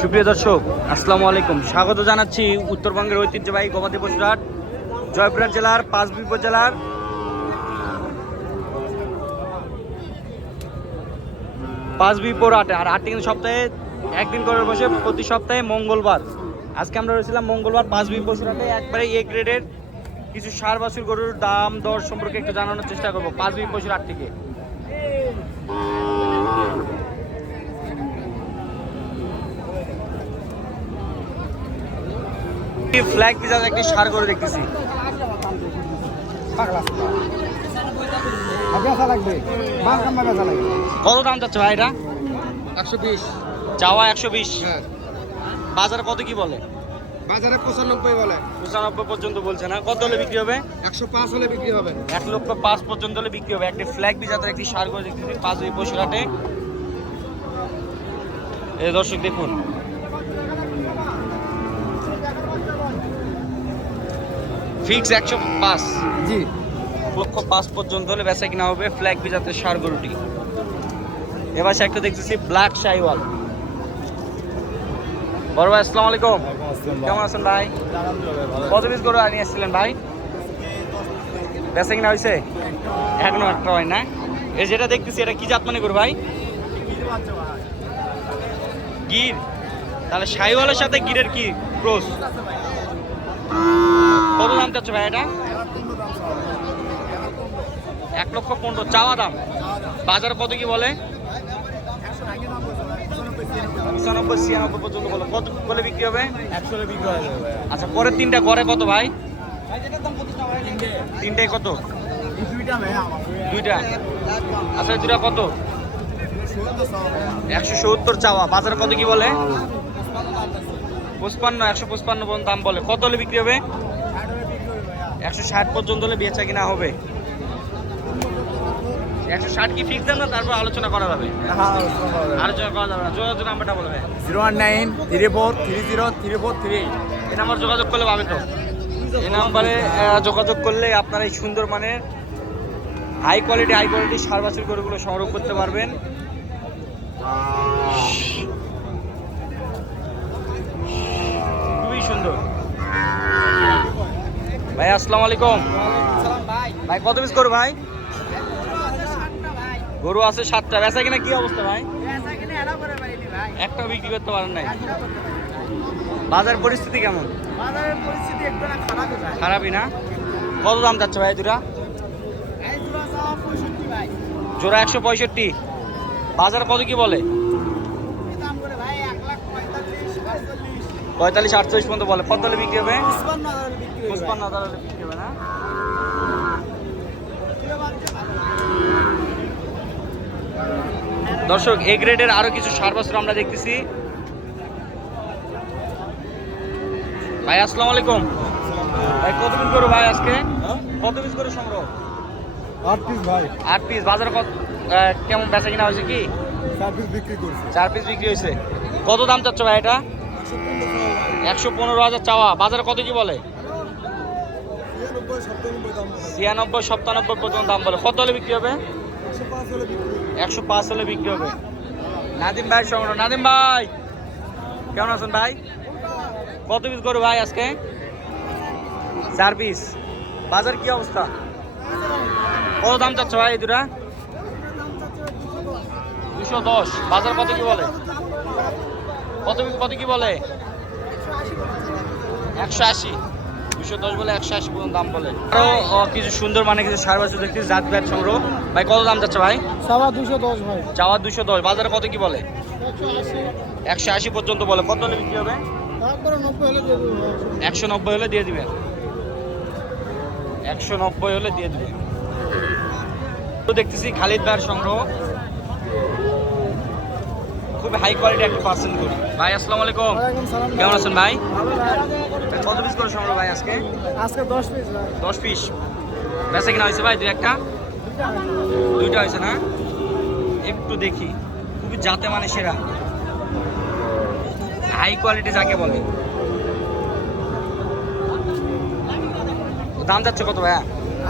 সুপ্রিয় দর্শক, আসসালামু আলাইকুম। স্বাগত জানাচ্ছি উত্তরবঙ্গের ঐতিহ্যবাহী গবাদি পশুর হাট, জয়পুরহাট জেলার পাঁচবি উপজেলার পাঁচবি পৌর হাটে। আর হাটটি কিন্তু সপ্তাহে একদিন করে বসে, প্রতি সপ্তাহে মঙ্গলবার। আজকে আমরা রয়েছিলাম মঙ্গলবার পাঁচবি পশুর হাটে। একবারে এ গ্রেডের কিছু সার বাছুর গরুর দাম দর সম্পর্কে একটু জানানোর চেষ্টা করবো পাঁচবি পশুর হাট থেকে। ফ্ল্যাগ পিজাজ একটি সার গরু দেখতেছি। কত দাম চাচ্ছে ভাই এটা? 120 চাওয়া 120। হ্যাঁ, বাজারে কত কি বলে? বাজারে 95 বলে। 95 পর্যন্ত বলছে না। কত হলে বিক্রি হবে? 105 হলে বিক্রি হবে। 1,05,000 পর্যন্ত হলে বিক্রি হবে। একটি ফ্ল্যাগ পিজাজের একটি সার গরু দেখতেছি পাঁচবি পশুর হাটে। এই দর্শক দেখুন, ফিক্স 105। জি, 1,05,000 পর্যন্ত হলে বেচা কিনা হবে ফ্ল্যাগ পিজাজের সার গরুটি। এবার একটা দেখতেছি ব্ল্যাক শাইওয়াল। বড় ভাই আসসালামু আলাইকুম, কেমন আছেন ভাই? কত পিস গরু নিয়ে এসেছিলেন ভাই? বেচা কিনা হয়েছে? এখনো একটা হয় না। এই যেটা দেখতেছি এটা কি জাত মানে গরু ভাই? গির? তাহলে শাইওয়ালের সাথে গিরের কি ক্রস? কত দাম চাচ্ছে ভাই এটা? 1,15,000 চাওয়া দাম। বাজারে কত কি বলে? 95-96 পর্যন্ত বলে। কত বলে বিক্রি হবে? 100 বিক্রি হয়ে যাবে। আচ্ছা, পরের তিনটা গড়ে কত ভাই? তিনটায় কত? দুইটা। আচ্ছা, দুটা কত? 170 চাওয়া। বাজারে কত কি বলে? 155 পর্যন্ত দাম বলে। কত হলে বিক্রি হবে? 160 পর্যন্ত হলে বেচা কিনা হবে। 160 কি ফিক্স দাম না, তারপর আলোচনা করা যাবে? আলোচনা করা যাবে না। যোগাযোগ নাম্বারটা বলবে। 01934034338। এই নাম্বার যোগাযোগ করলে পাবে তো? এই নাম্বারে যোগাযোগ করলে আপনারা এই সুন্দর মানের হাই কোয়ালিটি সার বাছুর গরুগুলো সংগ্রহ করতে পারবেন। খুবই সুন্দর। ভাই আসসালামু আলাইকুম। ভাই কত পিস গরু ভাই? গরু আছে 7টা। বেচা কিনা কি অবস্থা ভাই? একটা বিক্রি করতে পারেন নাই? বাজার পরিস্থিতি কেমন? খারাপই না। কত দাম যাচ্ছে ভাই দুটা? জোড়া 165। বাজারে কত কি বলে? 45-48 পর্যন্ত বলে। কত হলে বিক্রি হবে? 55,000 হলে বিক্রি হবে না? দর্শক, এ গ্রেডের আরো কিছু সার বাছুর আমরা দেখতেছি। ভাই আসসালামু আলাইকুম। ভাই কত পিস করো ভাই আজকে? কত পিস করে সংগ্রহ? 8 পিস ভাই। 8 পিস। বাজারে কত কেমন বেচা কিনা হয়েছে কি? 4 পিস বিক্রি করছি। 4 পিস বিক্রি হয়েছে। কত দাম চাচ্ছ ভাই এটা? 115,000 চাওয়া। বাজারে কত কি বলে? 96-97 পর্যন্ত দাম বলে। কত হলে বিক্রি হবে? 105 হলে বিক্রি হবে। নাদিম ভাই সংগ্রহ। নাদিম ভাই কেমন আছেন ভাই? কত পিস করো ভাই আজকে? 4 পিস। বাজার কি অবস্থা? কত দাম চাচ্ছ ভাই এই দুটা? 210। বাজার কত কি বলে? কত কি বলে? 180। 210 বলে 180 পর্যন্ত দাম বলে। আরো কিছু সুন্দর মানে কিছু সার বাছুর দেখছি জাত ব্যাট সংগ্রহ। ভাই কত দাম যাচ্ছে ভাই? চাওয়া 210 ভাই। চাওয়া 210। বাজারে কত কি বলে? 180 পর্যন্ত বলে। কত হলে বিক্রি হবে? 190 হলে দিয়ে দিবেন। 190 হলে দিয়ে দিবেন। তো দেখতেছি খালিদ ভাইয়ের সংগ্রহ। খুব হাই কোয়ালিটি একটা পার্সেল করি। ভাই আসসালামু আলাইকুম, কেমন আছেন ভাই? কত পিস করে সংগ্রহ ভাই আজকে? 10 পিস ভাই। 10 পিস। বেচা কিনা হয়েছে ভাই? দুইটা হয়েছে না? একটু দেখি। খুবই জাতে মানে সেরা হাই কোয়ালিটি যাকে বলে। দাম যাচ্ছে কত ভাইয়া?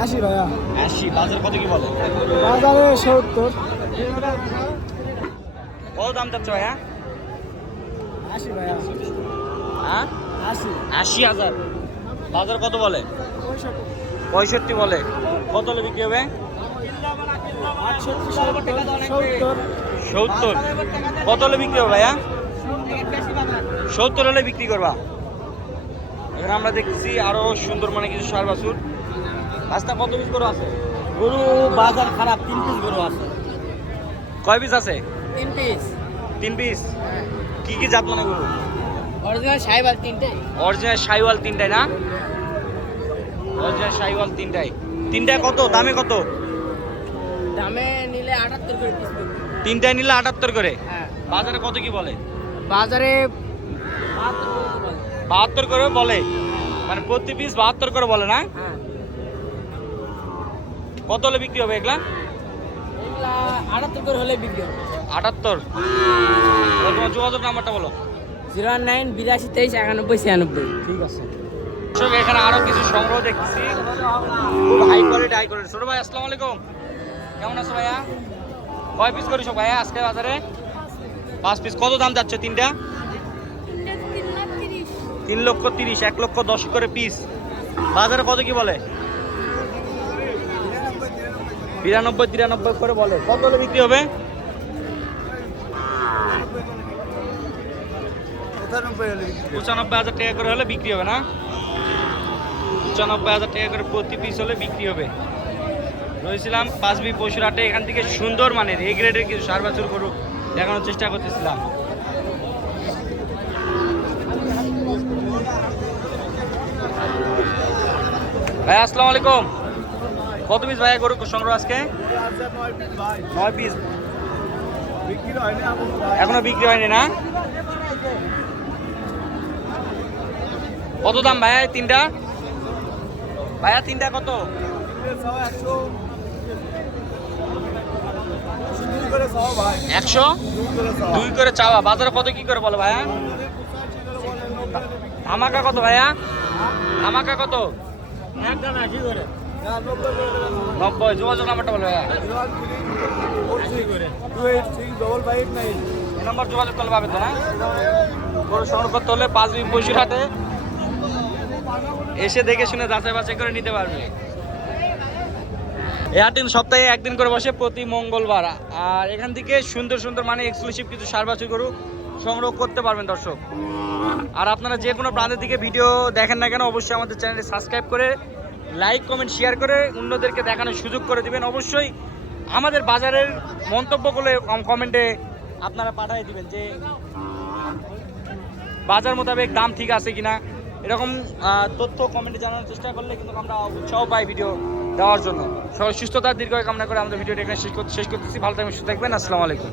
80 ভাইয়া। 80। বাজার কত কি বলে? বাজারে 70। কত দাম যাচ্ছে ভাইয়া? 80 ভাইয়া হ্যাঁ 80 80,000। বাজার কত বলে? 65 65 বলে। কত হলে বিক্রি হবে? 70। কত হলে বিক্রি হবে ভাইয়া? 70 হলে বিক্রি করবা। এখানে আমরা দেখছি আরো সুন্দর মানে কিছু ষাঁড় বাছুর। রাস্তা কত পিস গরু আছে? গরু বাজার খারাপ, 3 পিস গরু আছে। কয় পিস আছে? 3 পিস 3 পিস। কি কি জাত মানে গরু? অরিজিনাল সাইবাল 3টাই। অরিজিনাল শাইওয়াল 3টাই না? অরিজিনাল শাইওয়াল 3টাই। 3টায় কত? দামে কত? দামে নিলে 78 করে পিস পড়বে। 3টায় নিলে 78 করে। হ্যাঁ, বাজারে কত কি বলে? বাজারে 72 করে বলে। 72 করে বলে, মানে প্রতি পিস 72 করে বলে না? হ্যাঁ, কত হলে বিক্রি হবে এগুলা? এগুলা 78 করে হলে বিক্রি হবে। 78। তোমার যোগাযোগ নাম্বারটা বলো। 09 82 23 91 96। ঠিক আছে। দর্শক, এখানে আরো কিছু সংগ্রহ দেখতেছি, খুব হাই কোয়ালিটি। ছোট ভাই আসসালামু আলাইকুম, কেমন আছো ভাইয়া? কয় পিস করিস ভাইয়া আজকে বাজারে? 5 পিস। কত দাম যাচ্ছে তিনটা? 3,30,000, 1,10,000 করে পিস। বাজারে কত কি বলে? 92-93 করে বলে। কত হলে বিক্রি হবে? 95,000 টাকা করে হলে বিক্রি হবে না? 95,000 টাকা করে প্রতি পিস হলে বিক্রি হবে। রয়েছিলাম 5B পশুর হাটে, এখান থেকে সুন্দর মানের এ গ্রেডের কিছু ষাঁড় বাছুর গরু দেখানোর চেষ্টা করতেছিলাম। ভাই আসসালামু আলাইকুম, কত পিস ভাইয়া গরু সংগ্রহ আজকে? 9 পিস। এখনো বিক্রি হয়নি না? কত দাম ভাইয়া তিনটা? ভাইয়া তিনটা কত? 102 করে চাওয়া। বাজারে কত কি করে বলো ভাইয়া? ধামাকা কত ভাইয়া? ধামাকা কত? 90। যোগাযোগ নাম্বারটা বলো ভাইয়া। এই নম্বর যোগাযোগ করলে পাবে তো না? গরু সংগ্রহ করতে হলে 5B পশুর হাটে এসে দেখে শুনে যাচাই বাছাই করে নিতে পারবে। এই হাট সপ্তাহে একদিন করে বসে প্রতি মঙ্গলবার। আর এখান থেকে সুন্দর সুন্দর মানে এক্সক্লুসিভ কিছু ষাঁড় বাছুর গরু সংগ্রহ করতে পারবেন দর্শক। আর আপনারা যে কোনো প্রান্তের দিকে ভিডিও দেখেন না কেন, অবশ্যই আমাদের চ্যানেলে সাবস্ক্রাইব করে লাইক কমেন্ট শেয়ার করে অন্যদেরকে দেখানোর সুযোগ করে দিবেন। অবশ্যই আমাদের বাজারের মন্তব্যগুলো কমেন্টে আপনারা পাঠিয়ে দিবেন যে বাজার মোতাবেক দাম ঠিক আছে কিনা। এরকম তথ্য কমেন্টে জানানোর চেষ্টা করলে কিন্তু আমরা উৎসাহ পাই ভিডিও দেওয়ার জন্য। সবাই সুস্থতার দীর্ঘ কামনা করে আমাদের ভিডিওটা এখানে শেষ করতেছি। ভালো থাকবেন, সুস্থ থাকবেন। আসসালামু আলাইকুম।